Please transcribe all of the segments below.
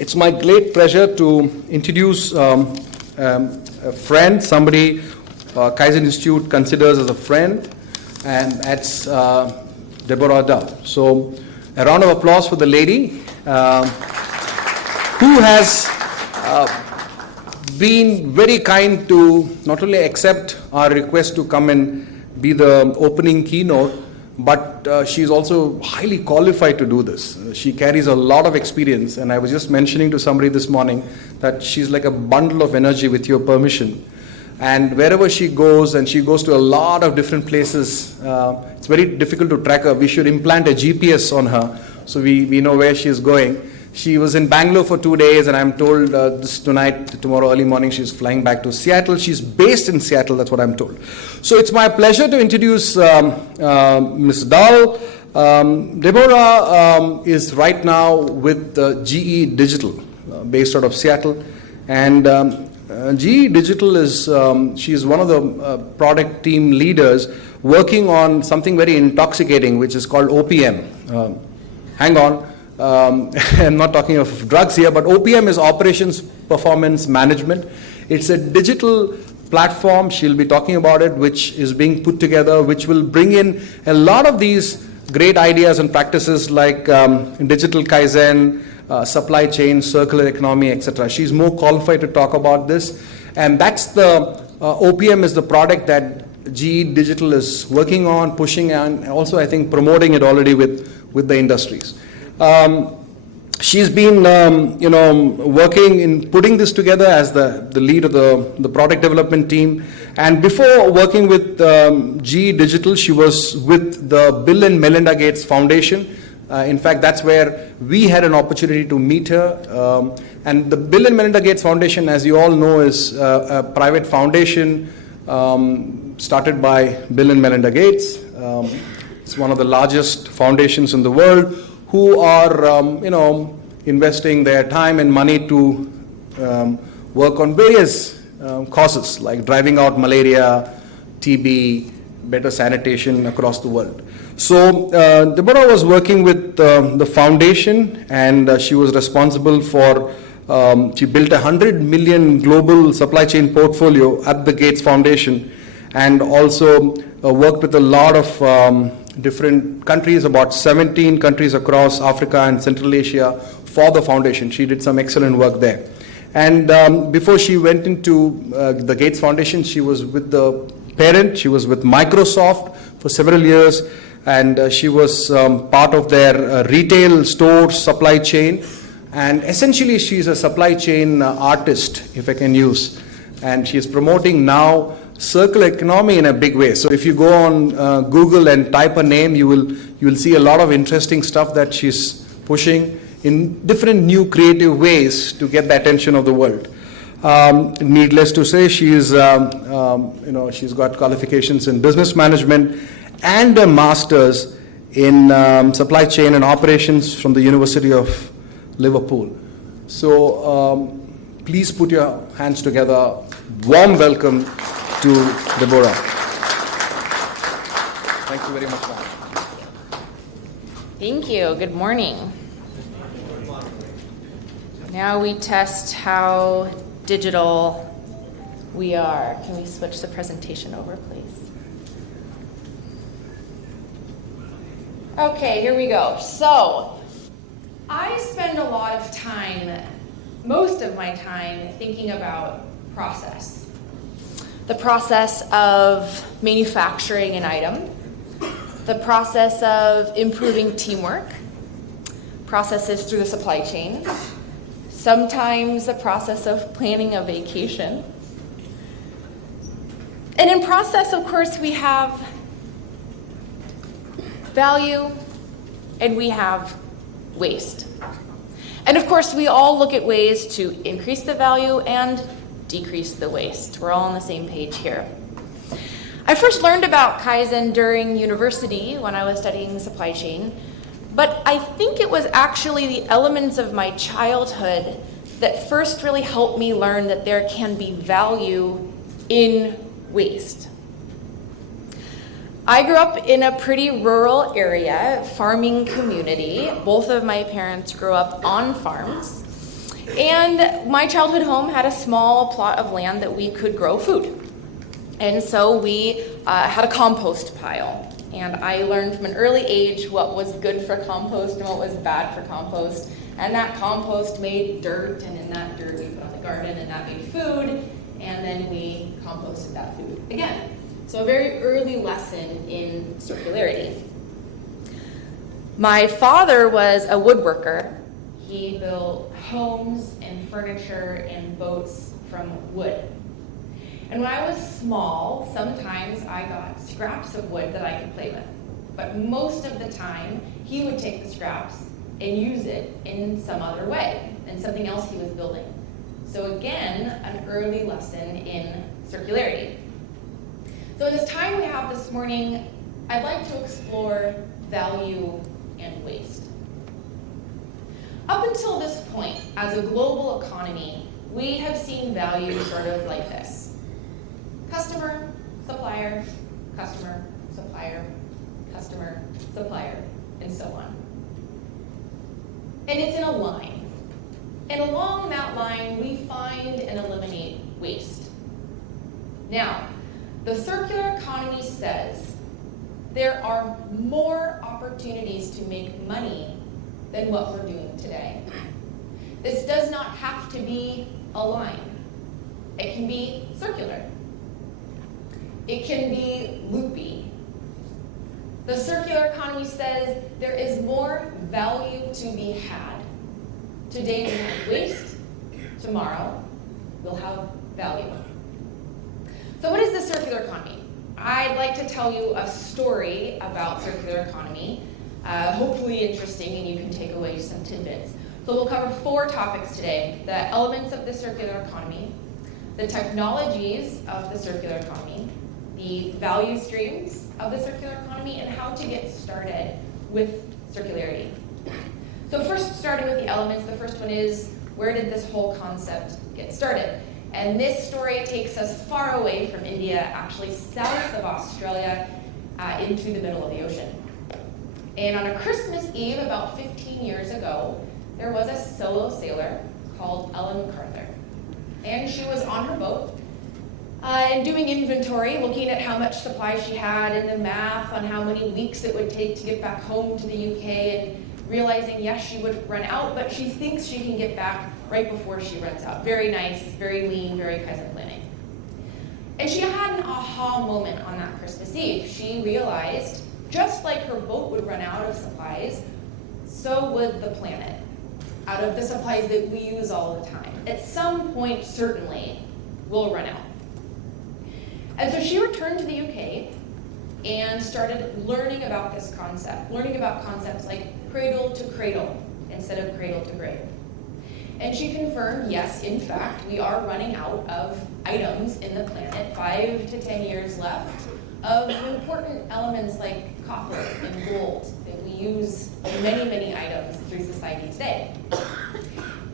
It's my great pleasure to introduce a friend, somebody Kaizen Institute considers as a friend, and that's Deborah. So a round of applause for the lady who has been very kind to not only accept our request to come and be the opening keynote, but she's also highly qualified to do this. She carries a lot of experience, and I was just mentioning to somebody this morning that she's like a bundle of energy, with your permission. And wherever she goes, and she goes to a lot of different places, it's very difficult to track her. We should implant a GPS on her so we know where she is going. She was in Bangalore for 2 days, and I'm told tomorrow early morning, she's flying back to Seattle. She's based in Seattle, that's what I'm told. So it's my pleasure to introduce Ms. Dahl. Deborah is right now with GE Digital, based out of Seattle. And GE Digital is, she's one of the product team leaders working on something very intoxicating, which is called OPM. Hang on. I'm not talking of drugs here, but OPM is Operations Performance Management. It's a digital platform, she'll be talking about it, which is being put together, which will bring in a lot of these great ideas and practices like digital Kaizen, supply chain, circular economy, etc. She's more qualified to talk about this. And that's the, OPM is the product that GE Digital is working on, pushing, and also I think promoting it already with the industries. She's been, working in putting this together as the lead of the product development team. And before working with GE Digital, she was with the Bill and Melinda Gates Foundation. In fact, that's where we had an opportunity to meet her. And the Bill and Melinda Gates Foundation, as you all know, is a private foundation started by Bill and Melinda Gates. It's one of the largest foundations in the world, who are, investing their time and money to work on various causes, like driving out malaria, TB, better sanitation across the world. So Deborah was working with the foundation, and she was responsible for, she built a 100 million global supply chain portfolio at the Gates Foundation, and also worked with a lot of different countries, about 17 countries across Africa and Central Asia for the foundation. She did some excellent work there. And before she went into the Gates Foundation, she was with the parent. She was with Microsoft for several years, and she was part of their retail store supply chain. And essentially, she's a supply chain artist, if I can use. And she's promoting now circular economy in a big way. So if you go on Google and type her name, you will see a lot of interesting stuff that she's pushing in different new creative ways to get the attention of the world. Needless to say, she's she's got qualifications in business management and a master's in supply chain and operations from the University of Liverpool. So please put your hands together. Warm welcome to Deborah. Thank you very much, ma'am. Thank you. Good morning. Now we test how digital we are. Can we switch the presentation over, please? Okay, here we go. So, I spend a lot of time, most of my time, thinking about process. The process of manufacturing an item, the process of improving teamwork, processes through the supply chain, sometimes the process of planning a vacation. And in process, of course, we have value and we have waste. And of course, we all look at ways to increase the value and decrease the waste. We're all on the same page here. I first learned about Kaizen during university when I was studying supply chain, but I think it was actually the elements of my childhood that first really helped me learn that there can be value in waste. I grew up in a pretty rural area, farming community. Both of my parents grew up on farms. And my childhood home had a small plot of land that we could grow food. And so we had a compost pile. And I learned from an early age what was good for compost and what was bad for compost. And that compost made dirt, and in that dirt we put on the garden, and that made food. And then we composted that food again. So a very early lesson in circularity. My father was a woodworker. He built homes and furniture and boats from wood. And when I was small, sometimes I got scraps of wood that I could play with. But most of the time, he would take the scraps and use it in some other way, in something else he was building. So again, an early lesson in circularity. So in this time we have this morning, I'd like to explore value and waste. Up until this point, as a global economy, we have seen value sort of like this. Customer, supplier, customer, supplier, customer, supplier, and so on. And it's in a line. And along that line, we find and eliminate waste. Now, the circular economy says there are more opportunities to make money than what we're doing today. This does not have to be a line. It can be circular. It can be loopy. The circular economy says there is more value to be had. Today we have waste. Tomorrow we'll have value. So what is the circular economy? I'd like to tell you a story about circular economy, hopefully interesting, and you can take away some tidbits. So we'll cover 4 topics today: the elements of the circular economy, the technologies of the circular economy, the value streams of the circular economy, and how to get started with circularity. So first, starting with the elements, the first one is, where did this whole concept get started? And this story takes us far away from India, actually south of Australia, into the middle of the ocean. And on a Christmas Eve about 15 years ago, there was a solo sailor called Ellen MacArthur. And she was on her boat and doing inventory, looking at how much supply she had and the math on how many weeks it would take to get back home to the UK, and realizing, yes, she would run out, but she thinks she can get back right before she runs out. Very nice, very lean, very Kaizen planning. And she had an aha moment on that Christmas Eve. She realized, just like her boat would run out of supplies, so would the planet, out of the supplies that we use all the time. At some point, certainly, we'll run out. And so she returned to the UK and started learning about this concept, learning about concepts like cradle to cradle instead of cradle to grave. And she confirmed, yes, in fact, we are running out of items in the planet, 5 to 10 years left, of important elements like copper and gold that we use in many, many items through society today.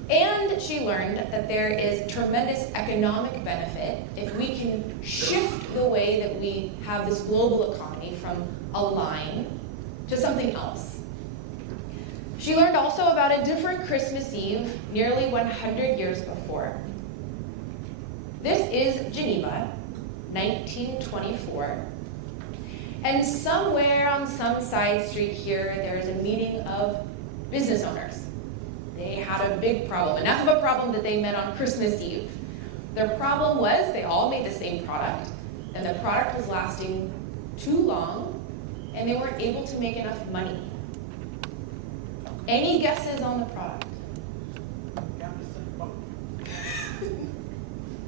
And she learned that there is tremendous economic benefit if we can shift the way that we have this global economy from a line to something else. She learned also about a different Christmas Eve nearly 100 years before. This is Geneva, 1924. And somewhere on some side street here, there is a meeting of business owners. They had a big problem, enough of a problem that they met on Christmas Eve. Their problem was they all made the same product, and the product was lasting too long, and they weren't able to make enough money. Any guesses on the product?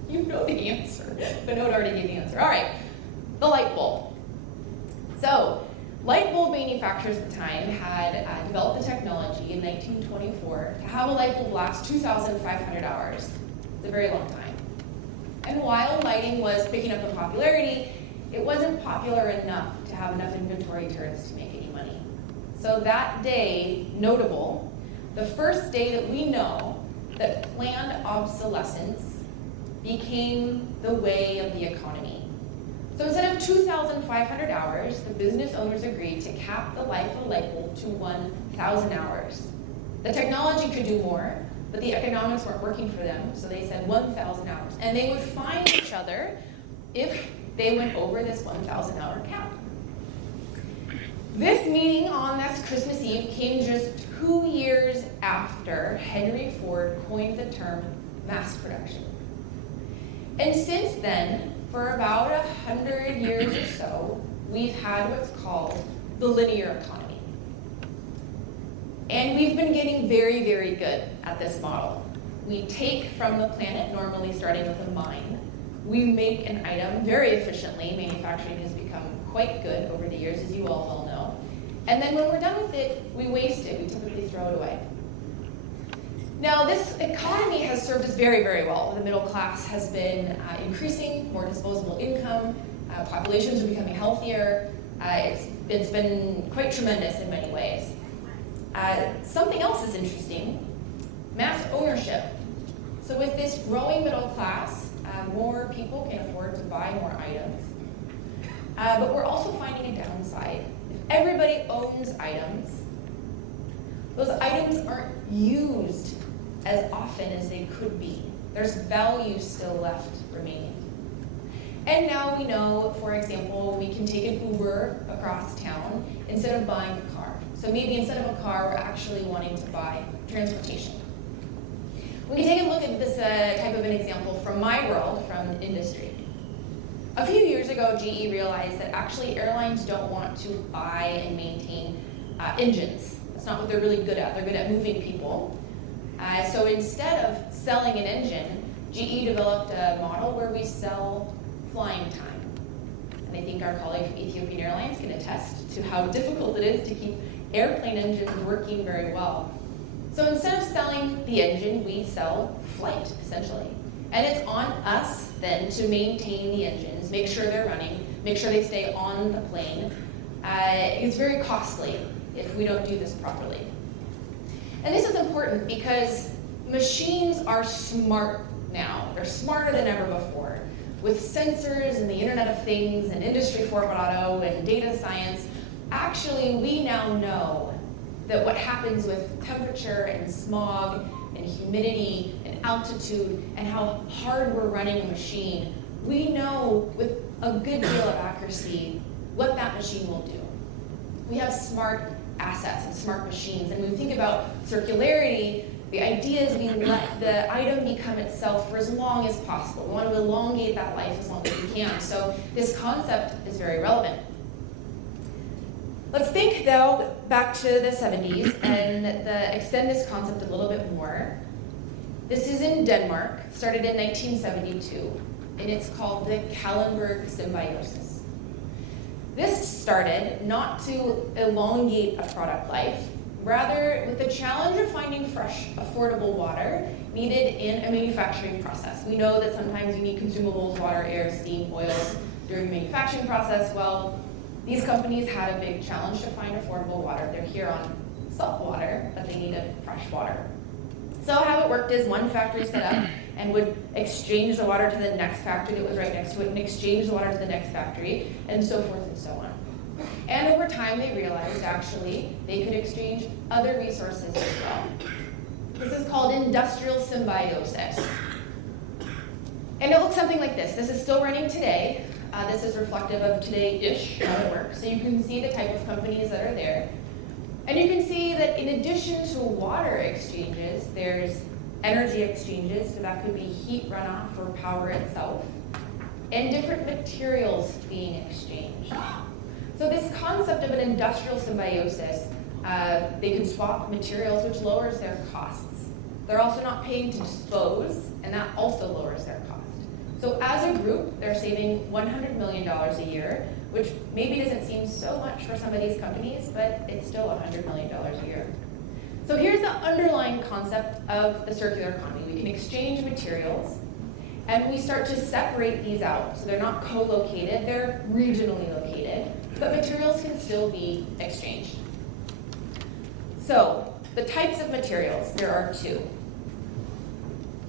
You know the answer, but Note already gave the answer. All right, the light bulb. So, light bulb manufacturers at the time had developed the technology in 1924 to have a light bulb last 2,500 hours. It's a very long time. And while lighting was picking up in popularity, it wasn't popular enough to have enough inventory turns to make any money. So that day, notable, the first day that we know that planned obsolescence became the way of the economy. So instead of 2,500 hours, the business owners agreed to cap the life of a light bulb to 1,000 hours. The technology could do more, but the economics weren't working for them, so they said 1,000 hours. And they would fine each other if they went over this 1,000 hour cap. This meeting on this Christmas Eve came just 2 years after Henry Ford coined the term mass production. And since then, for about 100 years or so, we've had what's called the linear economy. And we've been getting very, very good at this model. We take from the planet, normally starting with a mine. We make an item very efficiently. Manufacturing has become quite good over the years, as you all well know. And then when we're done with it, we waste it. We typically throw it away. Now, this economy has served us very, very well. The middle class has been increasing, more disposable income, populations are becoming healthier. It's been quite tremendous in many ways. Something else is interesting, mass ownership. So with this growing middle class, more people can afford to buy more items. But we're also finding a downside. If everybody owns items, those items aren't used as often as they could be. There's value still left remaining. And now we know, for example, we can take an Uber across town instead of buying a car. So maybe instead of a car, we're actually wanting to buy transportation. We can take a look at this type of an example from my world, from industry. A few years ago, GE realized that actually airlines don't want to buy and maintain engines. That's not what they're really good at. They're good at moving people. So instead of selling an engine, GE developed a model where we sell flying time. And I think our colleague from Ethiopian Airlines can attest to how difficult it is to keep airplane engines working very well. So instead of selling the engine, we sell flight, essentially. And it's on us then to maintain the engines, make sure they're running, make sure they stay on the plane. It's very costly if we don't do this properly. And this is important because machines are smart now. They're smarter than ever before. With sensors and the Internet of Things and Industry 4.0 and data science, actually we now know that what happens with temperature and smog and humidity and altitude and how hard we're running a machine, we know with a good deal of accuracy what that machine will do. We have smart assets and smart machines, and when we think about circularity, the idea is we let the item become itself for as long as possible. We want to elongate that life as long as we can. So this concept is very relevant. Let's think, though, back to the 70s and extend this concept a little bit more. This is in Denmark, started in 1972, and it's called the Kallenberg Symbiosis. This started not to elongate a product life, rather with the challenge of finding fresh, affordable water needed in a manufacturing process. We know that sometimes you need consumables, water, air, steam, oils during the manufacturing process. Well, these companies had a big challenge to find affordable water. They're here on salt water, but they needed fresh water. So how it worked is one factory set up and would exchange the water to the next factory that was right next to it and exchange the water to the next factory, and so forth and so on. And over time, they realized actually they could exchange other resources as well. This is called industrial symbiosis. And it looks something like this. This is still running today. This is reflective of today-ish how it works. So you can see the type of companies that are there. And you can see that in addition to water exchanges, there's energy exchanges, so that could be heat runoff for power itself, and different materials being exchanged. So this concept of an industrial symbiosis, they can swap materials, which lowers their costs. They're also not paying to dispose, and that also lowers their cost. So as a group, they're saving $100 million a year, which maybe doesn't seem so much for some of these companies, but it's still $100 million a year. So here's the underlying concept of the circular economy. We can exchange materials, and we start to separate these out. So they're not co-located, they're regionally located, but materials can still be exchanged. So the types of materials, there are two.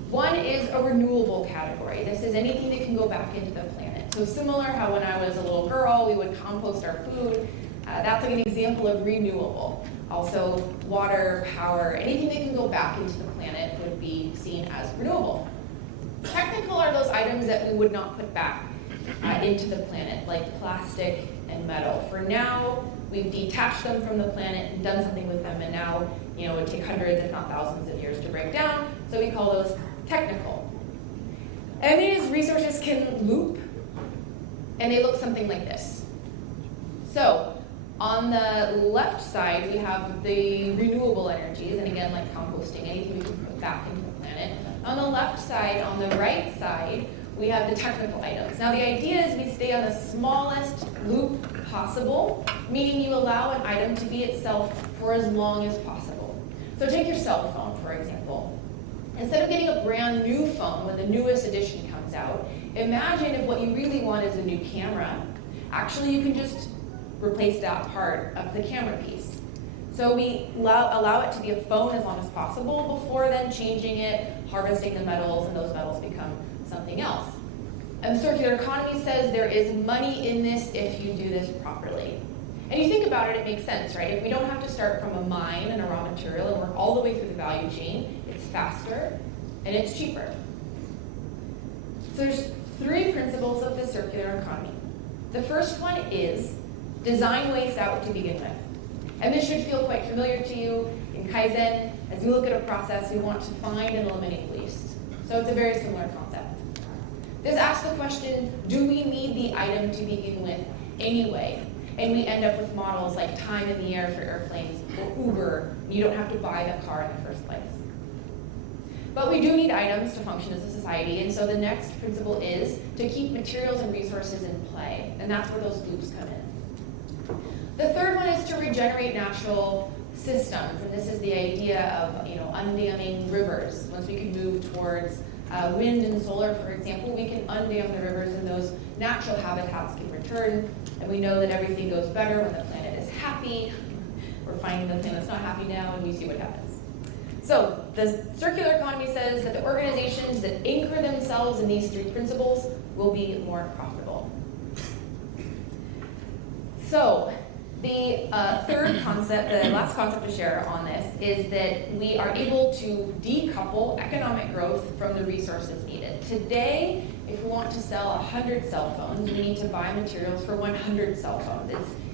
One is a renewable category. This is anything that can go back into the planet. So similar how when I was a little girl, we would compost our food. That's like an example of renewable. Also, water, power, anything that can go back into the planet would be seen as renewable. Technical are those items that we would not put back into the planet, like plastic and metal. For now, we've detached them from the planet and done something with them, and now, it would take hundreds, if not thousands of years to break down, so we call those technical. And these resources can loop, and they look something like this. So, on the left side, we have the renewable energies, and again, like composting, anything we can put back into the planet. On the left side, on the right side, we have the technical items. Now, the idea is we stay on the smallest loop possible, meaning you allow an item to be itself for as long as possible. So take your cell phone, for example. Instead of getting a brand new phone when the newest edition comes out, imagine if what you really want is a new camera. Actually, you can just replace that part of the camera piece. So we allow it to be a phone as long as possible before then changing it, harvesting the metals, and those metals become something else. And the circular economy says there is money in this if you do this properly. And you think about it, it makes sense, right? If we don't have to start from a mine and a raw material and work all the way through the value chain, it's faster and it's cheaper. So there's 3 principles of the circular economy. The first one is design waste out to begin with. And this should feel quite familiar to you. In Kaizen, as we look at a process, we want to find and eliminate waste. So it's a very similar concept. This asks the question, do we need the item to begin with anyway? And we end up with models like time in the air for airplanes or Uber. You don't have to buy the car in the first place. But we do need items to function as a society, and so the next principle is to keep materials and resources in play, and that's where those loops come in. The third one is to regenerate natural systems, and this is the idea of undamming rivers. Once we can move towards wind and solar, for example, we can undam the rivers and those natural habitats can return, and we know that everything goes better when the planet is happy. We're finding the planet's not happy now, and we see what happens. So the circular economy says that the organizations that anchor themselves in these 3 principles will be more profitable. So the third concept, the last concept to share on this, is that we are able to decouple economic growth from the resources needed. Today, if we want to sell 100 cell phones, we need to buy materials for 100 cell phones.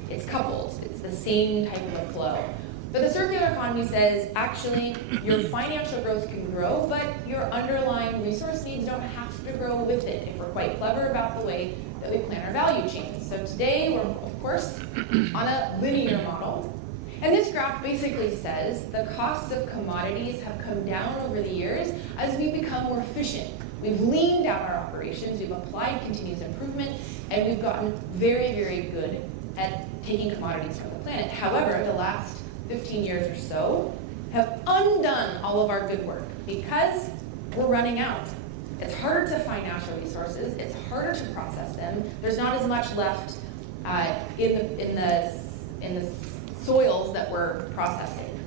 It's coupled. It's the same type of a flow. But the circular economy says, actually, your financial growth can grow, but your underlying resource needs don't have to grow with it if we're quite clever about the way that we plan our value chains. So today, we're, of course, on a linear model. And this graph basically says the costs of commodities have come down over the years as we become more efficient. We've leaned out our operations, we've applied continuous improvement, and we've gotten very, very good at taking commodities from the planet. However, the last 15 years or so have undone all of our good work because we're running out. It's harder to find natural resources, it's harder to process them, there's not as much left in the soils that we're processing.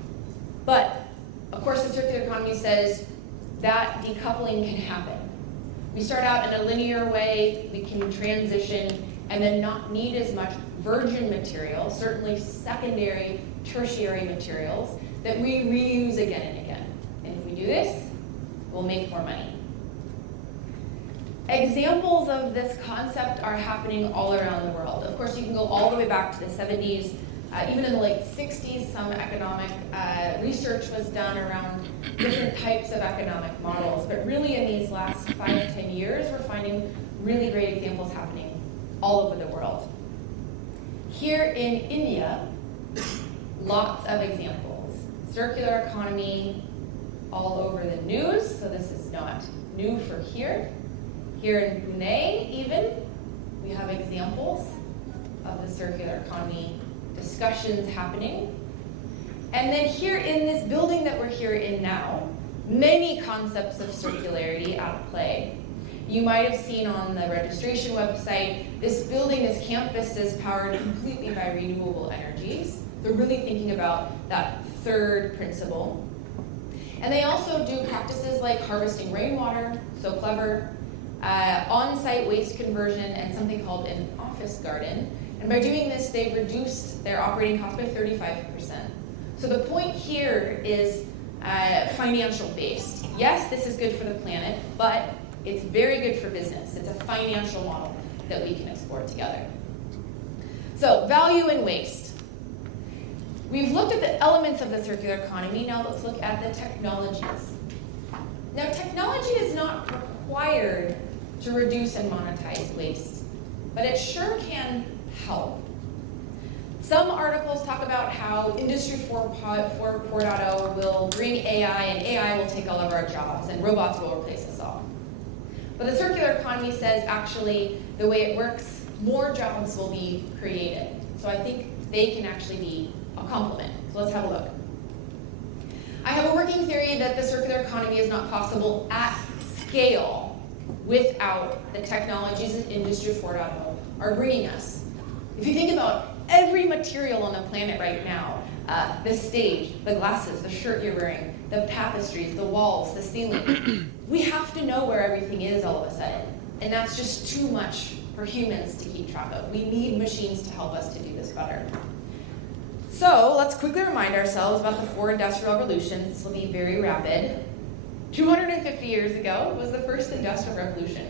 But, of course, the circular economy says that decoupling can happen. We start out in a linear way, we can transition, and then not need as much virgin material, certainly secondary, tertiary materials, that we reuse again and again. And if we do this, we'll make more money. Examples of this concept are happening all around the world. Of course, you can go all the way back to the 70s. Even in the late 60s, some economic research was done around different types of economic models. But really, in these last 5-10 years, we're finding really great examples happening all over the world. Here in India, lots of examples. Circular economy all over the news, so this is not new for here. Here in Pune, even, we have examples of the circular economy discussions happening. And then here in this building that we're here in now, many concepts of circularity at play. You might have seen on the registration website, this building, this campus is powered completely by renewable energies. They're really thinking about that third principle. And they also do practices like harvesting rainwater, so clever, on-site waste conversion, and something called an office garden. And by doing this, they've reduced their operating costs by 35%. So the point here is financial based. Yes, this is good for the planet, but it's very good for business. It's a financial model that we can explore together. So value and waste. We've looked at the elements of the circular economy. Now let's look at the technologies. Now technology is not required to reduce and monetize waste, but it sure can help. Some articles talk about how Industry 4.0 will bring AI, and AI will take all of our jobs, and robots will replace us all. But the circular economy says, actually, the way it works, more jobs will be created. So I think they can actually be a complement. So let's have a look. I have a working theory that the circular economy is not possible at scale without the technologies that Industry 4.0 are bringing us. If you think about every material on the planet right now, the stage, the glasses, the shirt you're wearing, the tapestries, the walls, the ceiling, we have to know where everything is all of a sudden. And that's just too much for humans to keep track of. We need machines to help us to do this better. So let's quickly remind ourselves about the 4 industrial revolutions. This will be very rapid. 250 years ago was the first industrial revolution.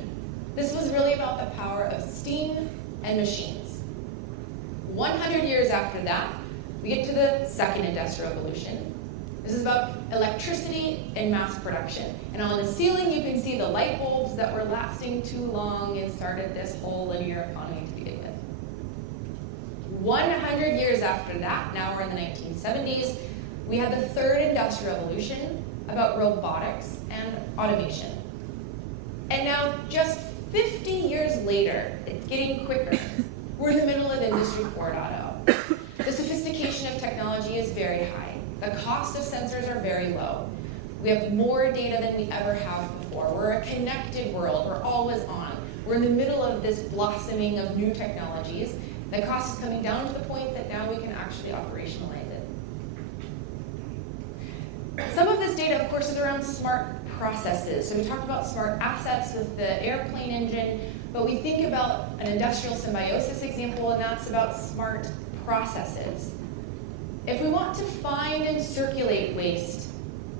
This was really about the power of steam and machines. 100 years after that, we get to the second industrial revolution. This is about electricity and mass production. And on the ceiling, you can see the light bulbs that were lasting too long and started this whole linear economy to begin with. 100 years after that, now we're in the 1970s, we had the third industrial revolution about robotics and automation. And now, just 50 years later, it's getting quicker. We're in the middle of Industry 4.0. The sophistication of technology is very high. The cost of sensors are very low. We have more data than we ever have before. We're a connected world. We're always on. We're in the middle of this blossoming of new technologies. The cost is coming down to the point that now we can actually operationalize it. Some of this data, of course, is around smart processes. So we talked about smart assets with the airplane engine, but we think about an industrial symbiosis example, and that's about smart processes. If we want to find and circulate waste,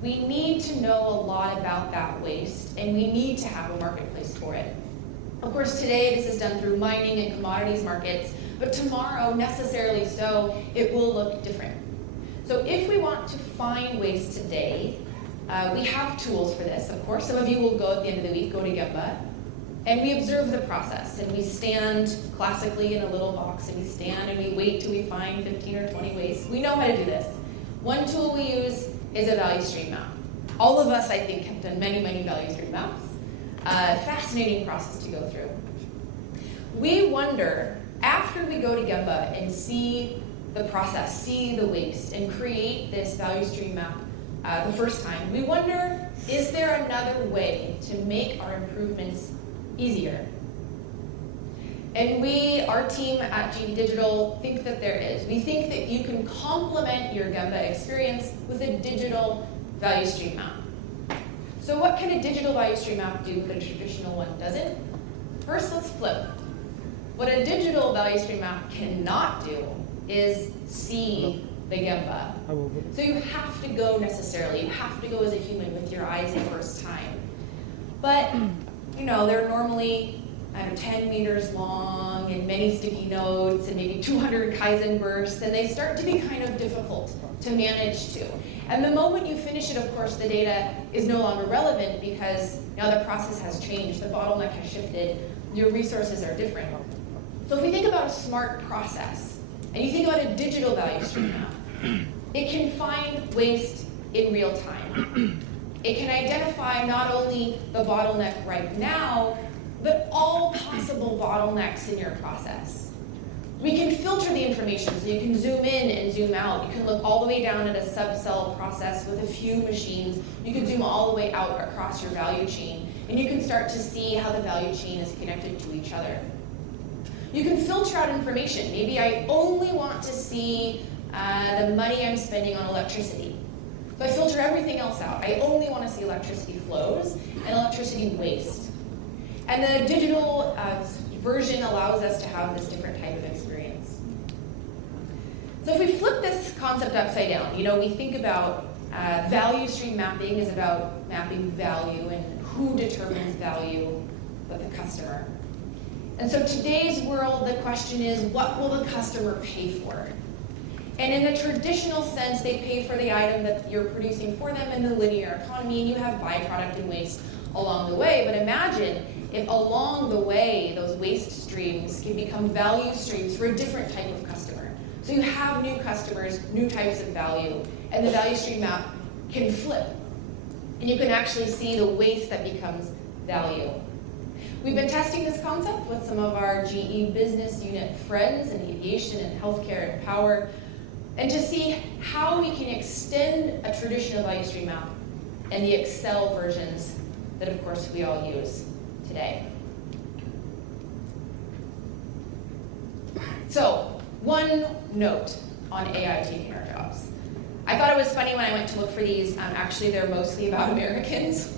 we need to know a lot about that waste, and we need to have a marketplace for it. Of course, today this is done through mining and commodities markets, but tomorrow, necessarily so, it will look different. So if we want to find waste today, we have tools for this, of course. Some of you will go at the end of the week, go to Gemba, and we observe the process, and we stand classically in a little box, and we stand and we wait till we find 15 or 20 wastes. We know how to do this. One tool we use is a value stream map. All of us, I think, have done many, many value stream maps. Fascinating process to go through. We wonder, after we go to Gemba and see the process, see the waste, and create this value stream map the first time, we wonder, is there another way to make our improvements easier? And we, our team at GE Digital, think that there is. We think that you can complement your Gemba experience with a digital value stream map. So what can a digital value stream map do that a traditional one doesn't? First, let's flip. What a digital value stream map cannot do is see the Gemba. So you have to go necessarily. You have to go as a human with your eyes the first time. But, you know, they're normally 10 meters long and many sticky notes and maybe 200 Kaizen bursts, and they start to be kind of difficult to manage to. And the moment you finish it, of course, the data is no longer relevant because now the process has changed, the bottleneck has shifted, your resources are different. So if we think about a smart process, and you think about a digital value stream map, it can find waste in real time. It can identify not only the bottleneck right now, but all possible bottlenecks in your process. We can filter the information, so you can zoom in and zoom out. You can look all the way down at a sub-cell process with a few machines. You can zoom all the way out across your value chain, and you can start to see how the value chain is connected to each other. You can filter out information. Maybe I only want to see the money I'm spending on electricity. So I filter everything else out. I only want to see electricity flows and electricity waste. And the digital version allows us to have this different type of experience. So if we flip this concept upside down, we think about value stream mapping is about mapping value and who determines value but the customer. And so today's world, the question is, what will the customer pay for? And in the traditional sense, they pay for the item that you're producing for them in the linear economy, and you have byproduct and waste along the way. But imagine if along the way, those waste streams can become value streams for a different type of customer. So you have new customers, new types of value, and the value stream map can flip. And you can actually see the waste that becomes value. We've been testing this concept with some of our GE business unit friends in aviation and healthcare and power, and to see how we can extend a traditional value stream map and the Excel versions that, of course, we all use today. So, one note on AI taking our jobs. I thought it was funny when I went to look for these. Actually, they're mostly about Americans.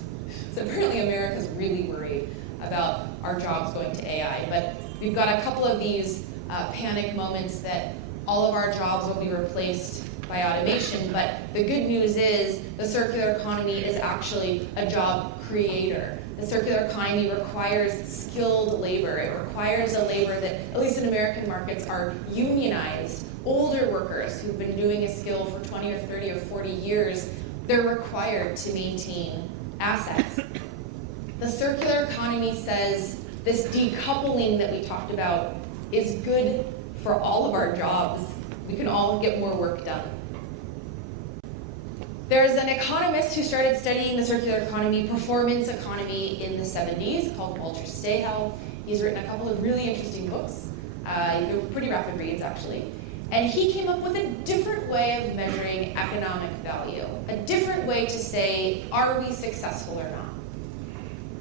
So apparently America's really worried about our jobs going to AI. But we've got a couple of these panic moments that all of our jobs will be replaced by automation. But the good news is the circular economy is actually a job creator. The circular economy requires skilled labor. It requires a labor that, at least in American markets, are unionized. Older workers who've been doing a skill for 20 or 30 or 40 years, they're required to maintain assets. The circular economy says this decoupling that we talked about is good for all of our jobs. We can all get more work done. There's an economist who started studying the circular economy, performance economy, in the 70s called Walter Stahel. He's written a couple of really interesting books. They're pretty rapid reads, actually. And he came up with a different way of measuring economic value, a different way to say, are we successful or not?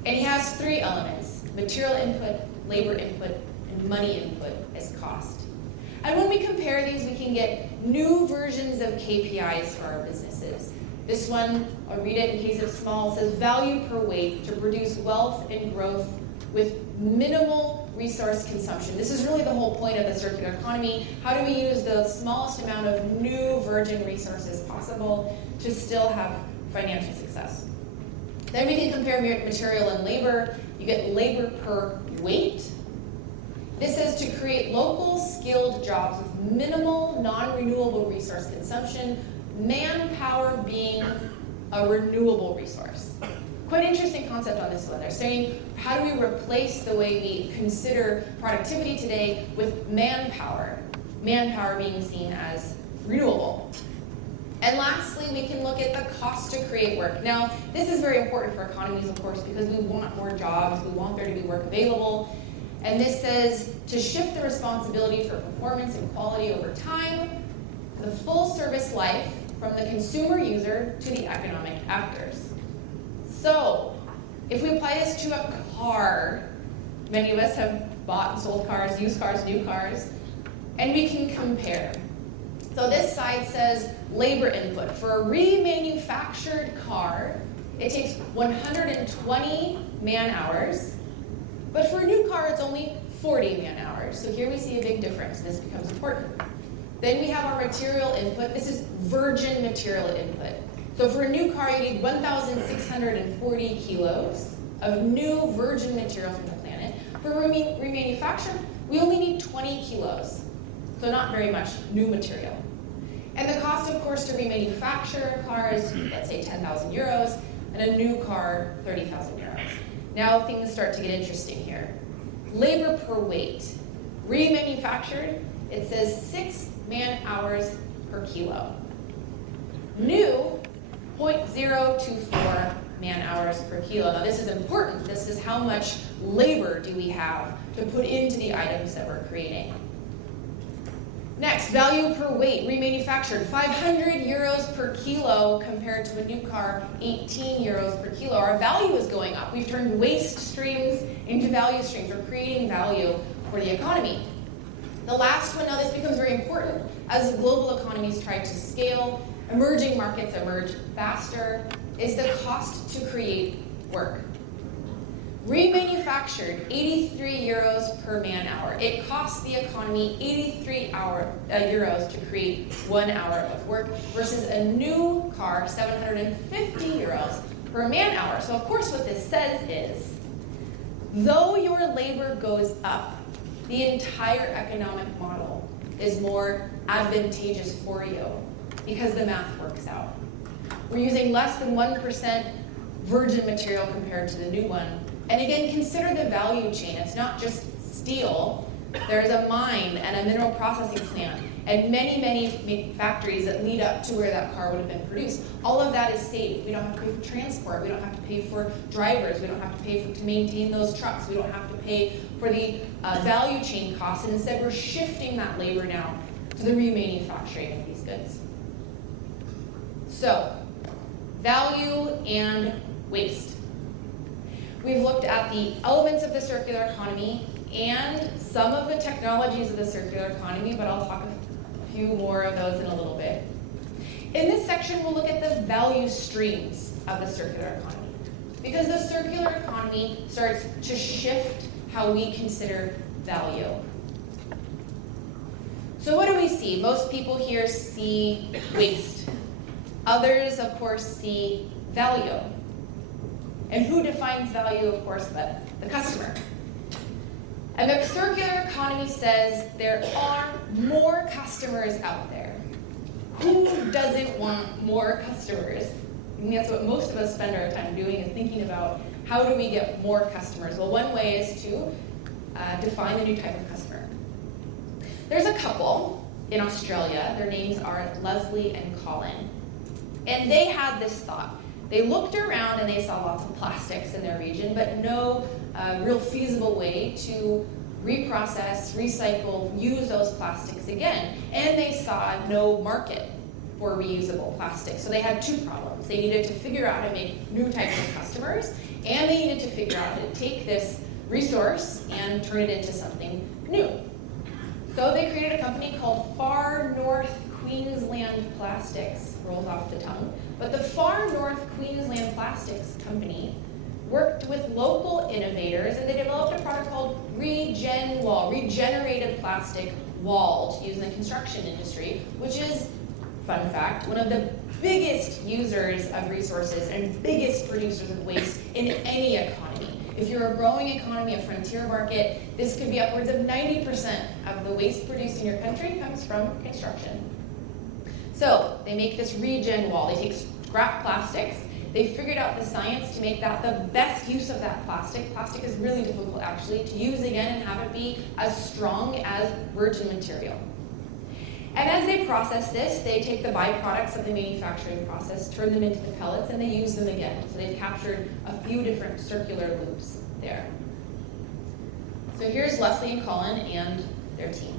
And he has three elements: material input, labor input, and money input as cost. And when we compare these, we can get new versions of KPIs for our businesses. This one, I'll read it in case it's small, says value per weight to produce wealth and growth with minimal resource consumption. This is really the whole point of the circular economy. How do we use the smallest amount of new virgin resources possible to still have financial success? Then we can compare material and labor. You get labor per weight. This is to create local skilled jobs with minimal non-renewable resource consumption, manpower being a renewable resource. Quite interesting concept on this one. They're saying, how do we replace the way we consider productivity today with manpower? Manpower being seen as renewable. And lastly, we can look at the cost to create work. Now, this is very important for economies, of course, because we want more jobs, we want there to be work available. And this says to shift the responsibility for performance and quality over time, the full service life from the consumer user to the economic actors. So, if we apply this to a car, many of us have bought and sold cars, used cars, new cars, and we can compare. So this side says labor input. For a remanufactured car, it takes 120 man-hours, but for a new car, it's only 40 man-hours. So here we see a big difference. This becomes important. Then we have our material input. This is virgin material input. So for a new car, you need 1,640 kilos of new virgin material from the planet. For remanufacture, we only need 20 kilos. So not very much new material. And the cost, of course, to remanufacture a car is, let's say, 10,000 euros, and a new car, 30,000 euros. Now things start to get interesting here. Labor per weight. Remanufactured, it says 6 man-hours per kilo. New, 0.024 man-hours per kilo. Now this is important. This is how much labor do we have to put into the items that we're creating. Next, value per weight, remanufactured, 500 euros per kilo compared to a new car, 18 euros per kilo. Our value is going up. We've turned waste streams into value streams. We're creating value for the economy. The last one, now this becomes very important. As global economies try to scale, emerging markets emerge faster, is the cost to create work. Remanufactured, 83 euros per man hour. It costs the economy 83 euros to create 1 hour of work versus a new car, 750 euros per man hour. So of course what this says is, though your labor goes up, the entire economic model is more advantageous for you because the math works out. We're using less than 1% virgin material compared to the new one. And again, consider the value chain. It's not just steel. There's a mine and a mineral processing plant and many, many factories that lead up to where that car would have been produced. All of that is saved. We don't have to pay for transport. We don't have to pay for drivers. We don't have to pay to maintain those trucks. We don't have to pay for the value chain costs. And instead, we're shifting that labor now to the remanufacturing of these goods. So, value and waste. We've looked at the elements of the circular economy and some of the technologies of the circular economy, but I'll talk a few more of those in a little bit. In this section, we'll look at the value streams of the circular economy, because the circular economy starts to shift how we consider value. So what do we see? Most people here see waste. Others, of course, see value. And who defines value, of course, but the customer. And the circular economy says there are more customers out there. Who doesn't want more customers? And that's what most of us spend our time doing, is thinking about how do we get more customers? Well, one way is to define the new type of customer. There's a couple in Australia. Their names are Leslie and Colin. And they had this thought. They looked around and they saw lots of plastics in their region, but no real feasible way to reprocess, recycle, use those plastics again. And they saw no market for reusable plastic. So they had two problems. They needed to figure out how to make new types of customers, and they needed to figure out how to take this resource and turn it into something new. So they created a company called Far North Queensland Plastics. Rolls off the tongue. But the Far North Queensland Plastics Company worked with local innovators, and they developed a product called Regen Wall, regenerated plastic wall to use in the construction industry, which is, fun fact, one of the biggest users of resources and biggest producers of waste in any economy. If you're a growing economy, a frontier market, this could be upwards of 90% of the waste produced in your country comes from construction. So they make this regen wall. They take scrap plastics. They figured out the science to make that the best use of that plastic. Plastic is really difficult, actually, to use again and have it be as strong as virgin material. And as they process this, they take the byproducts of the manufacturing process, turn them into the pellets, and they use them again. So they've captured a few different circular loops there. So here's Leslie and Colin and their team.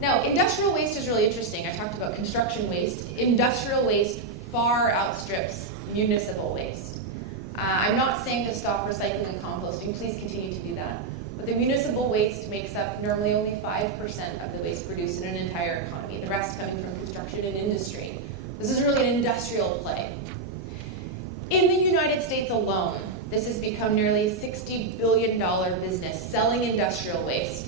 Now, industrial waste is really interesting. I talked about construction waste. Industrial waste far outstrips municipal waste. I'm not saying to stop recycling and composting. Please continue to do that. But the municipal waste makes up normally only 5% of the waste produced in an entire economy, the rest coming from construction and industry. This is really an industrial play. In the United States alone, this has become nearly $60 billion business, selling industrial waste.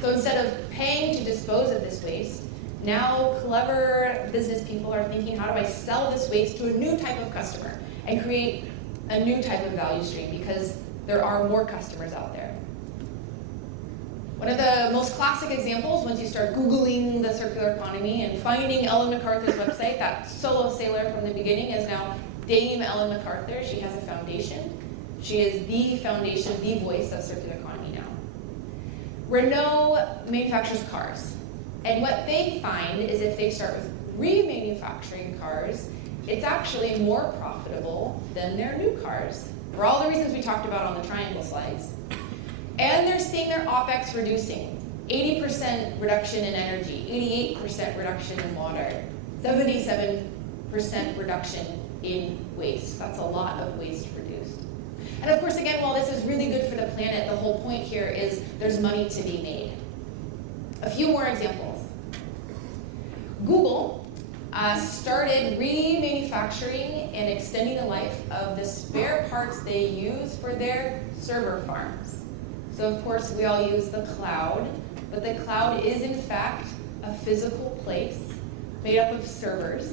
So instead of paying to dispose of this waste, now clever business people are thinking, how do I sell this waste to a new type of customer and create a new type of value stream, because there are more customers out there. One of the most classic examples, once you start Googling the circular economy and finding Ellen MacArthur's website, that solo sailor from the beginning is now Dame Ellen MacArthur. She has a foundation. She is the foundation, the voice of circular economy now. Renault manufactures cars. And what they find is if they start with remanufacturing cars, it's actually more profitable than their new cars, for all the reasons we talked about on the triangle slides. And they're seeing their OPEX reducing. 80% reduction in energy, 88% reduction in water, 77% reduction in waste. That's a lot of waste reduced. And of course, again, while this is really good for the planet, the whole point here is there's money to be made. A few more examples. Google started remanufacturing and extending the life of the spare parts they use for their server farms. So of course we all use the cloud, but the cloud is in fact a physical place made up of servers.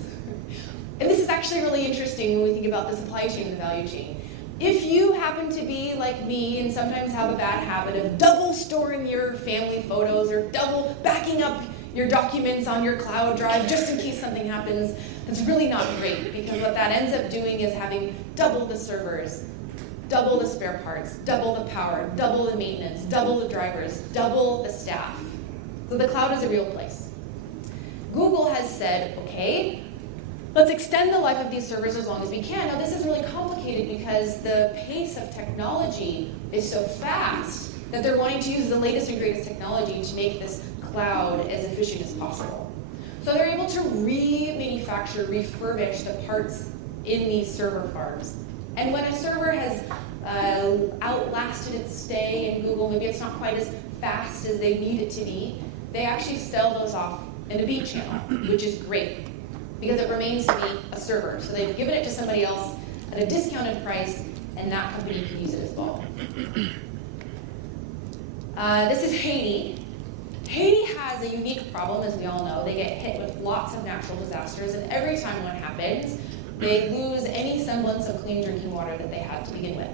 And this is actually really interesting when we think about the supply chain and the value chain. If you happen to be like me and sometimes have a bad habit of double storing your family photos or double backing up your documents on your cloud drive just in case something happens, that's really not great, because what that ends up doing is having double the servers, double the spare parts, double the power, double the maintenance, double the drivers, double the staff. So the cloud is a real place. Google has said, okay, let's extend the life of these servers as long as we can. Now this is really complicated because the pace of technology is so fast that they're wanting to use the latest and greatest technology to make this cloud as efficient as possible. So they're able to remanufacture, refurbish the parts in these server farms. And when a server has outlasted its stay in Google, maybe it's not quite as fast as they need it to be, they actually sell those off in a B channel, which is great, because it remains to be a server. So they've given it to somebody else at a discounted price, and that company can use it as well. This is Haiti. Haiti has a unique problem, as we all know. They get hit with lots of natural disasters, and every time one happens, they lose any semblance of clean drinking water that they had to begin with.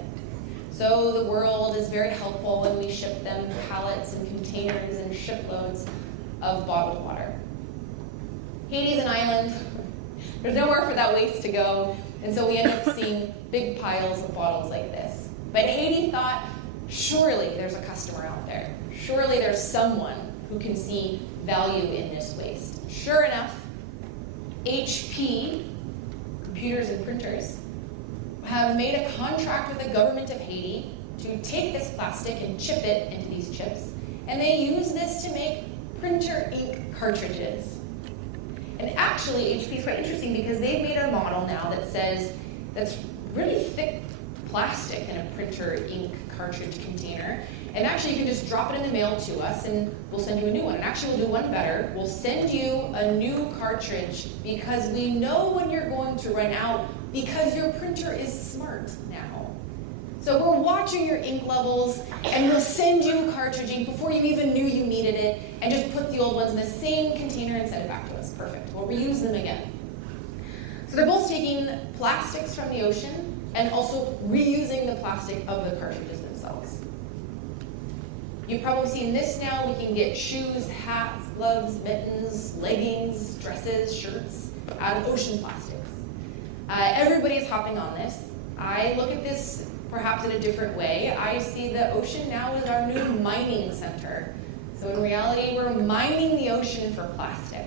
So the world is very helpful when we ship them pallets and containers and shiploads of bottled water. Haiti's an island. There's nowhere for that waste to go, and so we end up seeing big piles of bottles like this. But Haiti thought, surely there's a customer out there. Surely there's someone who can see value in this waste. Sure enough, HP, computers and printers, have made a contract with the government of Haiti to take this plastic and chip it into these chips, and they use this to make printer ink cartridges. And actually, HP is quite interesting because they've made a model now that says that's really thick plastic in a printer ink cartridge container. And actually, you can just drop it in the mail to us and we'll send you a new one. And actually, we'll do one better. We'll send you a new cartridge because we know when you're going to run out because your printer is smart now. So we're watching your ink levels and we'll send you cartridge ink before you even knew you needed it and just put the old ones in the same container and send it back to us. Perfect. We'll reuse them again. So they're both taking plastics from the ocean and also reusing the plastic of the cartridges themselves. You've probably seen this now. We can get shoes, hats, gloves, mittens, leggings, dresses, shirts out of ocean plastics. Everybody's hopping on this. I look at this perhaps in a different way. I see the ocean now as our new mining center. So in reality, we're mining the ocean for plastic.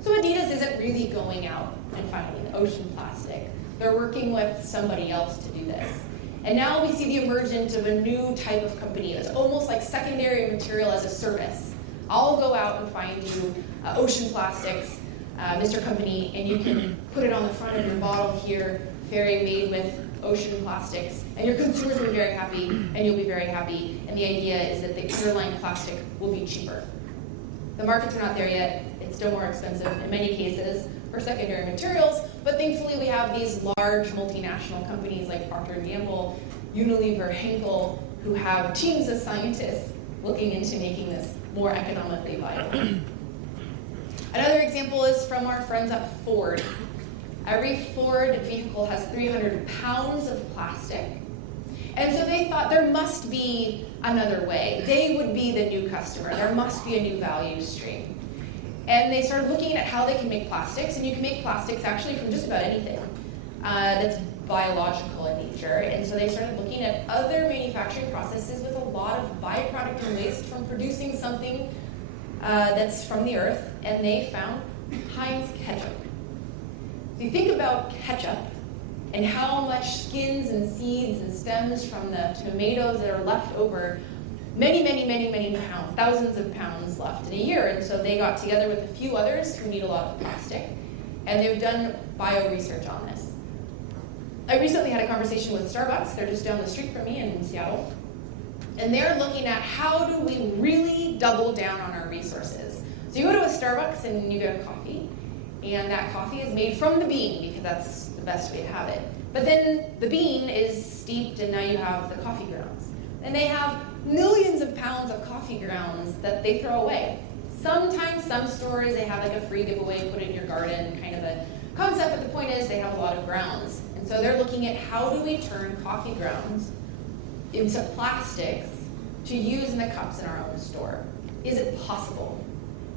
So Adidas isn't really going out and finding the ocean plastic. They're working with somebody else to do this. And now we see the emergence of a new type of company that's almost like secondary material as a service. I'll go out and find you ocean plastics, Mr. Company, and you can put it on the front of your bottle here, very made with ocean plastics, and your consumers will be very happy, and you'll be very happy. And the idea is that the underlying plastic will be cheaper. The markets are not there yet. It's still more expensive in many cases for secondary materials, but thankfully we have these large multinational companies like Procter & Gamble, Unilever, Henkel, who have teams of scientists looking into making this more economically viable. Another example is from our friends at Ford. Every Ford vehicle has 300 pounds of plastic. And so they thought there must be another way. They would be the new customer. There must be a new value stream. And they started looking at how they can make plastics, and you can make plastics actually from just about anything that's biological in nature. And so they started looking at other manufacturing processes with a lot of byproduct and waste from producing something that's from the earth, and they found Heinz ketchup. So you think about ketchup and how much skins and seeds and stems from the tomatoes that are left over, many pounds, thousands of pounds left in a year. And so they got together with a few others who need a lot of plastic, and they've done bio-research on this. I recently had a conversation with Starbucks. They're just down the street from me in Seattle. And they're looking at how do we really double down on our resources. So you go to a Starbucks and you get a coffee, And that coffee is made from the bean because that's the best way to have it. But then the bean is steeped and now you have the coffee grounds. And they have millions of pounds of coffee grounds that they throw away. Sometimes some stores, they have like a free giveaway, put it in your garden, kind of a concept, but the point is they have a lot of grounds. And so they're looking at how do we turn coffee grounds into plastics to use in the cups in our own store. Is it possible?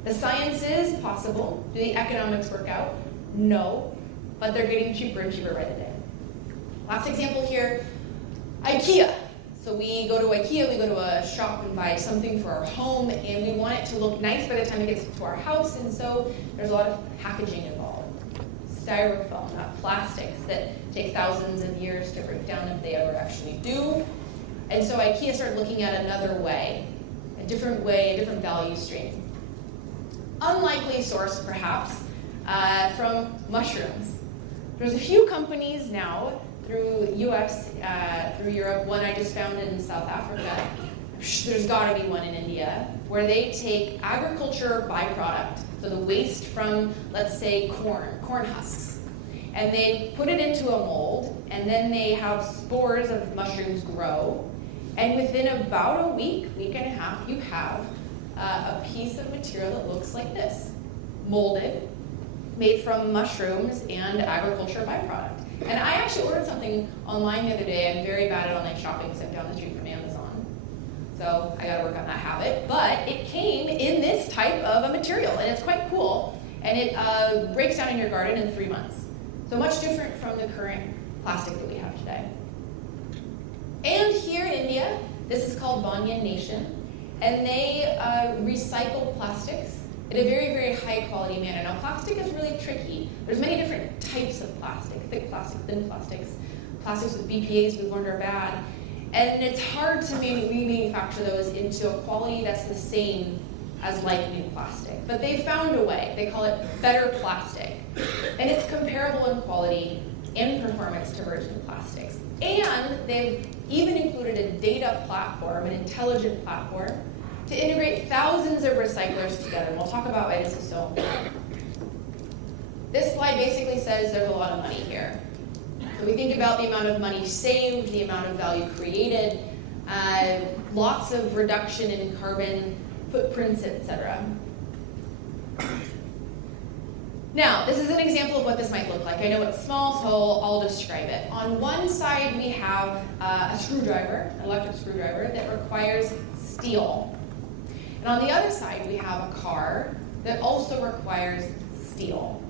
The science is possible. Do the economics work out? No, but they're getting cheaper and cheaper by the day. Last example here, Ikea. So we go to Ikea, we go to a shop and buy something for our home, and we want it to look nice by the time it gets to our house, and so there's a lot of packaging involved. Styrofoam, not plastics, that take thousands of years to break down if they ever actually do. And so Ikea started looking at another way, a different value stream. Unlikely source, perhaps, from mushrooms. There's a few companies now through US, through Europe, one I just found in South Africa, there's gotta be one in India, where they take agriculture byproduct, so the waste from, let's say, corn husks, and they put it into a mold, and then they have spores of mushrooms grow, and within about a week and a half, you have a piece of material that looks like this, molded, made from mushrooms and agriculture byproduct. And I actually ordered something online the other day. I'm very bad at online shopping because I'm down the street from Amazon. So I gotta work on that habit. But it came in this type of a material, and it's quite cool. And it breaks down in your garden in 3 months. So much different from the current plastic that we have today. And here in India, this is called Banyan Nation, and they recycle plastics in a very, very high quality manner. Now, plastic is really tricky. There's many different types of plastic, thick plastic, thin plastics. Plastics with BPAs we've learned are bad. And it's hard to remanufacture those into a quality that's the same as like new plastic. But they found a way. They call it better plastic. And it's comparable in quality and performance to virgin plastics. And they've even included a data platform, an intelligent platform, to integrate thousands of recyclers together. And we'll talk about why this is so important. This slide basically says there's a lot of money here. So we think about the amount of money saved, the amount of value created, lots of reduction in carbon footprints, etc. Now, this is an example of what this might look like. I know it's small, so I'll describe it. On one side, we have a screwdriver, an electric screwdriver, that requires steel. And on the other side, we have a car that also requires steel.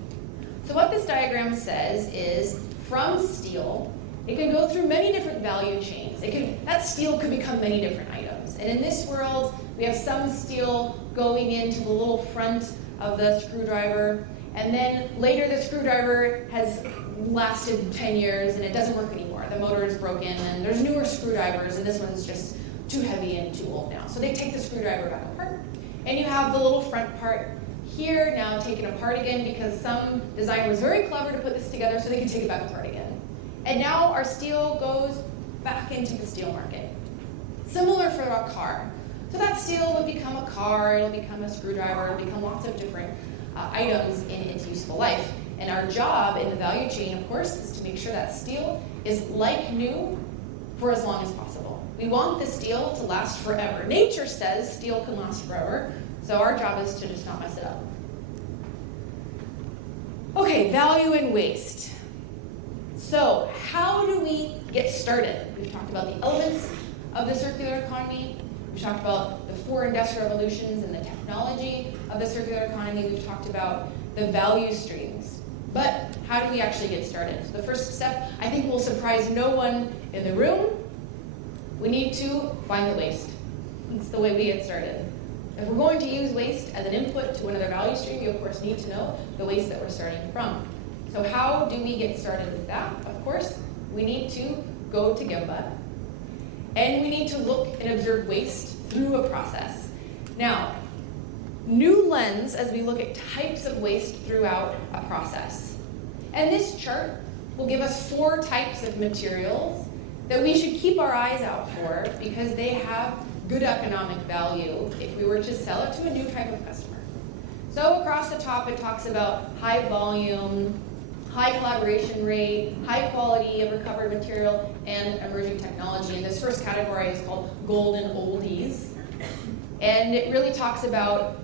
So what this diagram says is, from steel, it can go through many different value chains. That steel could become many different items. And in this world, we have some steel going into the little front of the screwdriver, and then later the screwdriver has lasted 10 years and it doesn't work anymore. The motor is broken, and there's newer screwdrivers, and this one's just too heavy and too old now. So they take the screwdriver back apart, and you have the little front part here now taken apart again because some designer was very clever to put this together so they can take it back apart again. And now our steel goes back into the steel market. Similar for a car. So that steel would become a car, it'll become a screwdriver, it'll become lots of different items in its useful life. And our job in the value chain, of course, is to make sure that steel is like new for as long as possible. We want the steel to last forever. Nature says steel can last forever, so our job is to just not mess it up. Okay, value and waste. So how do we get started? We've talked about the elements of the circular economy. We've talked about the 4 industrial revolutions and the technology of the circular economy. We've talked about the value streams. But how do we actually get started? So the first step, I think, will surprise no one in the room. We need to find the waste. It's the way we get started. If we're going to use waste as an input to another value stream, you of course need to know the waste that we're starting from. So how do we get started with that? Of course, we need to go to Gemba, and we need to look and observe waste through a process. Now, new lens as we look at types of waste throughout a process. And this chart will give us 4 types of materials that we should keep our eyes out for because they have good economic value if we were to sell it to a new type of customer. So So across the top, it talks about high volume, high collaboration rate, high quality of recovered material, and emerging technology. And this first category is called golden oldies. And it really talks about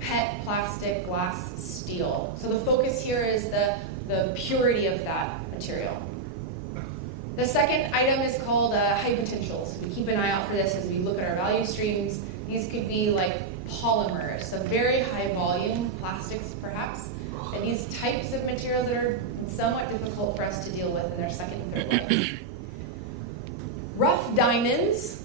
PET, plastic, glass, steel. So the focus here is the purity of that material. The second item is called high potentials. We keep an eye out for this as we look at our value streams. These could be like polymers, so very high volume, plastics perhaps, and these types of materials that are somewhat difficult for us to deal with in their second and third layers. Rough diamonds,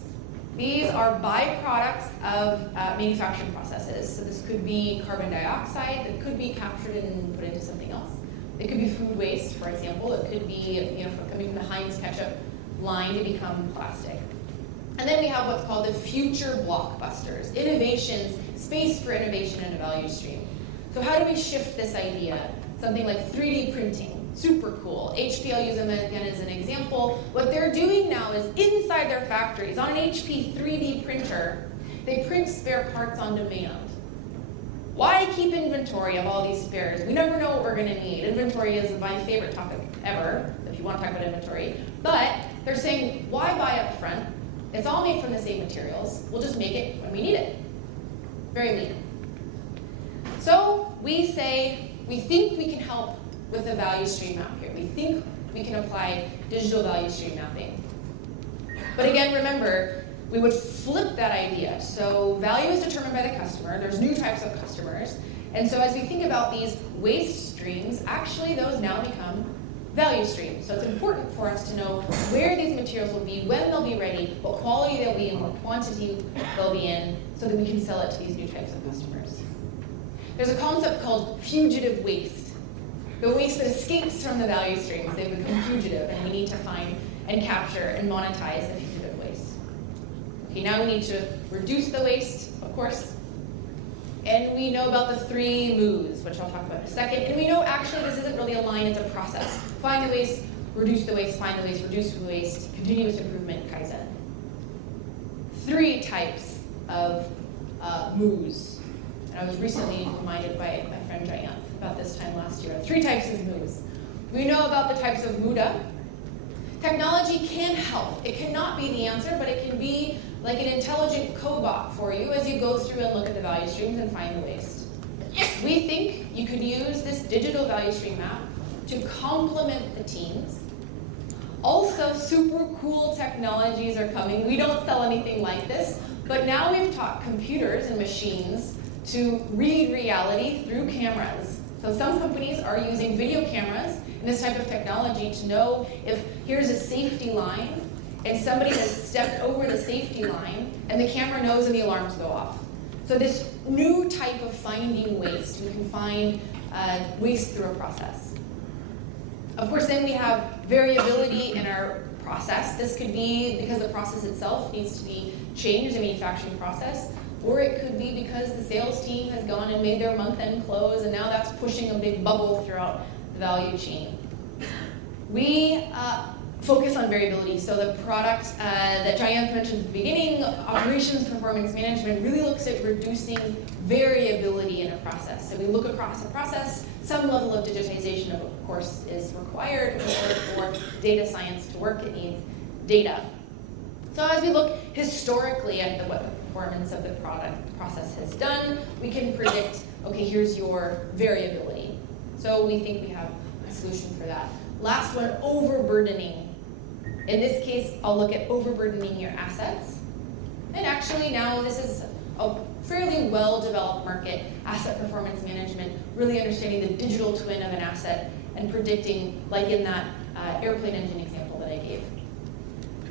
these are byproducts of manufacturing processes. So this could be carbon dioxide that could be captured and put into something else. It could be food waste, for example. It could be coming from the Heinz ketchup line to become plastic. And then we have what's called the future blockbusters, innovations, space for innovation in a value stream. So how do we shift this idea? Something like 3D printing, super cool. HP, I'll use them again as an example. What they're doing now is inside their factories, on an HP 3D printer, they print spare parts on demand. Why keep inventory of all these spares? We never know what we're going to need. Inventory is my favorite topic ever, if you want to talk about inventory. But they're saying, why buy up front? It's all made from the same materials. We'll just make it when we need it. Very lean. So we say, we think we can help with a value stream map here. We think we can apply digital value stream mapping. But again, remember, we would flip that idea. So value is determined by the customer. There's new types of customers. And so as we think about these waste streams, actually those now become value streams. So it's important for us to know where these materials will be, when they'll be ready, what quality they'll be in, what quantity they'll be in, so that we can sell it to these new types of customers. There's a concept called fugitive waste. The waste that escapes from the value streams, they become fugitive, and we need to find and capture and monetize the fugitive waste. Okay, now we need to reduce the waste, of course. And we know about the 3 moves, which I'll talk about in a second. And we know actually this isn't really a line, it's a process. Find the waste, reduce the waste, find the waste, reduce the waste, continuous improvement, Kaizen. 3 types of moves. And I was recently reminded by my friend Diane about this time last year. 3 types of moves. We know about the types of Muda. Technology can help. It cannot be the answer, but it can be like an intelligent cobot for you as you go through and look at the value streams and find the waste. We think you could use this digital value stream map to complement the teams. Also, super cool technologies are coming. We don't sell anything like this, but now we've taught computers and machines to read reality through cameras. So some companies are using video cameras and this type of technology to know if here's a safety line and somebody has stepped over the safety line and the camera knows and the alarms go off. So this new type of finding waste, we can find waste through a process. Of course, then we have variability in our process. This could be because the process itself needs to be changed, the manufacturing process, or it could be because the sales team has gone and made their month-end close and now that's pushing a big bubble throughout the value chain. We focus on variability. So the product that Diane mentioned at the beginning, operations performance management, really looks at reducing variability in a process. So we look across a process, some level of digitization of course is required for data science to work, it needs data. So as we look historically at what the performance of the process has done, we can predict, okay, here's your variability. So we think we have a solution for that. Last one, overburdening. In this case, I'll look at overburdening your assets. And actually now this is a fairly well-developed market, asset performance management, really understanding the digital twin of an asset and predicting, like in that airplane engine example that I gave.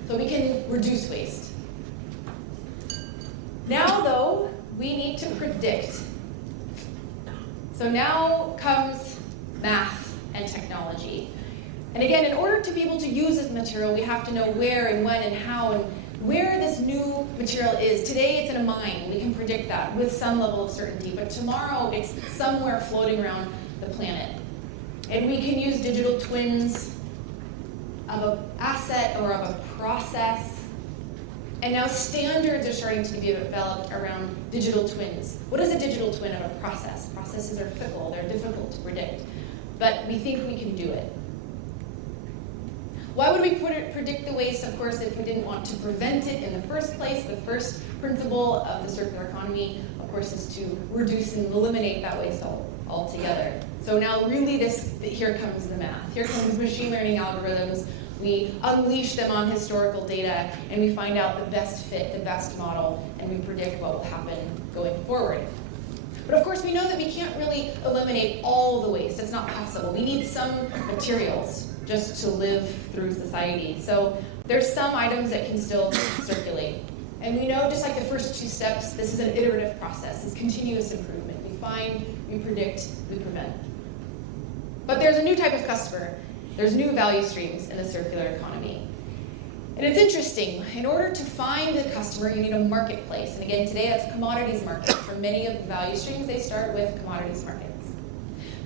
So we can reduce waste. Now though, we need to predict. So now comes math and technology. And again, in order to be able to use this material, we have to know where and when and how and where this new material is. Today it's in a mine. We can predict that with some level of certainty. But tomorrow it's somewhere floating around the planet. And we can use digital twins of an asset or of a process. And now standards are starting to be developed around digital twins. What is a digital twin of a process? Processes are fickle, they're difficult to predict, but we think we can do it. Why would we predict the waste? Of course, if we didn't want to prevent it in the first place. The first principle of the circular economy, of course, is to reduce and eliminate that waste altogether. So now really here comes the math. Here comes machine learning algorithms. We unleash them on historical data, and we find out the best fit, the best model, and we predict what will happen going forward. But of course, we know that we can't really eliminate all the waste. It's not possible. We need some materials just to live through society. So there's some items that can still circulate. And we know, just like the first two steps, this is an iterative process. It's continuous improvement. We find, we predict, we prevent. But there's a new type of customer. There's new value streams in the circular economy. And it's interesting. In order to find the customer, you need a marketplace. And again, today that's commodities markets. For many of the value streams, they start with commodities markets.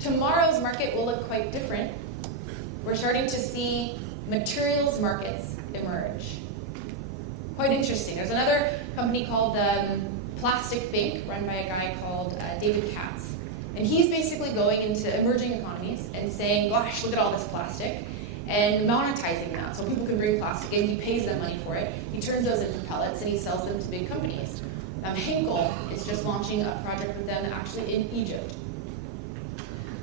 Tomorrow's market will look quite different. We're starting to see materials markets emerge. Quite interesting. There's another company called Plastic Bank, run by a guy called David Katz. And he's basically going into emerging economies and saying, gosh, look at all this plastic, and monetizing that. So people can bring plastic in, he pays them money for it, he turns those into pellets, and he sells them to big companies. Henkel is just launching a project with them actually in Egypt.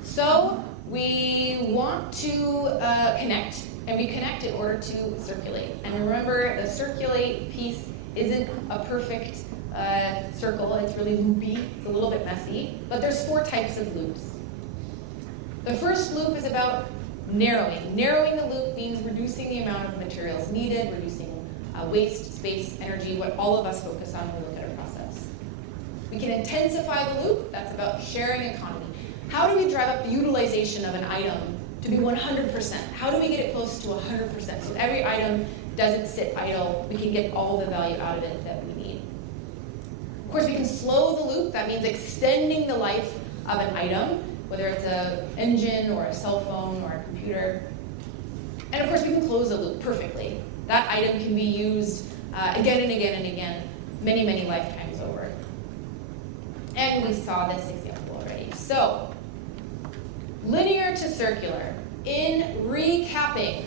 So we want to connect, and we connect in order to circulate. And remember, the circulate piece isn't a perfect circle. It's really loopy. It's a little bit messy. But there's 4 types of loops. The first loop is about narrowing. Narrowing the loop means reducing the amount of materials needed, reducing waste, space, energy, what all of us focus on when we look at a process. We can intensify the loop. That's about sharing economy. How do we drive up the utilization of an item to be 100%? How do we get it close to 100%? So every item doesn't sit idle. We can get all the value out of it that we need. Of course, we can slow the loop. That means extending the life of an item, whether it's an engine or a cell phone or a computer. And of course, we can close the loop perfectly. That item can be used again and again and again, many, many lifetimes over. And we saw this example already. So, linear to circular. In recapping,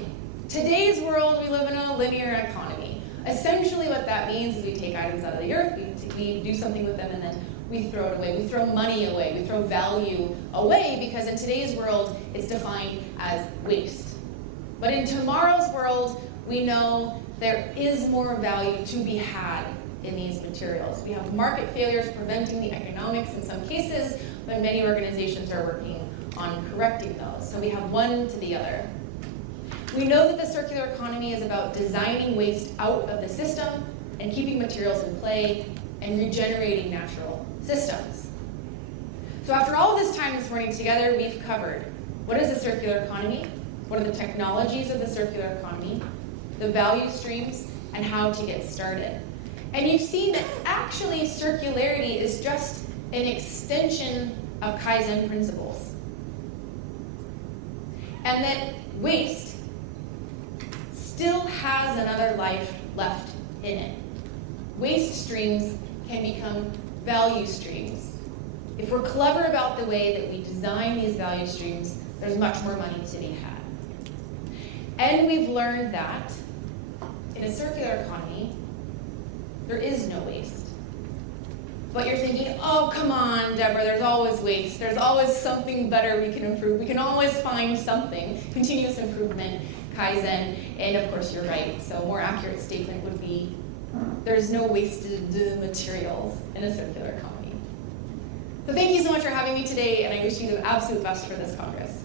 today's world, we live in a linear economy. Essentially what that means is we take items out of the earth, we do something with them, and then we throw it away. We throw money away. We throw value away, because in today's world, it's defined as waste. But in tomorrow's world, we know there is more value to be had in these materials. We have market failures preventing the economics in some cases, but many organizations are working on correcting those. So we have one to the other. We know that the circular economy is about designing waste out of the system and keeping materials in play and regenerating natural systems. So after all this time this morning together, we've covered what is the circular economy, what are the technologies of the circular economy, the value streams, and how to get started. And you've seen that actually circularity is just an extension of Kaizen principles. And that waste still has another life left in it. Waste streams can become value streams. If we're clever about the way that we design these value streams, there's much more money to be had. And we've learned that in a circular economy, there is no waste. But you're thinking, oh, come on, Deborah, there's always waste. There's always something better we can improve. We can always find something. Continuous improvement, Kaizen, and of course you're right. So a more accurate statement would be, there's no wasted materials in a circular economy. So thank you so much for having me today, and I wish you the absolute best for this Congress.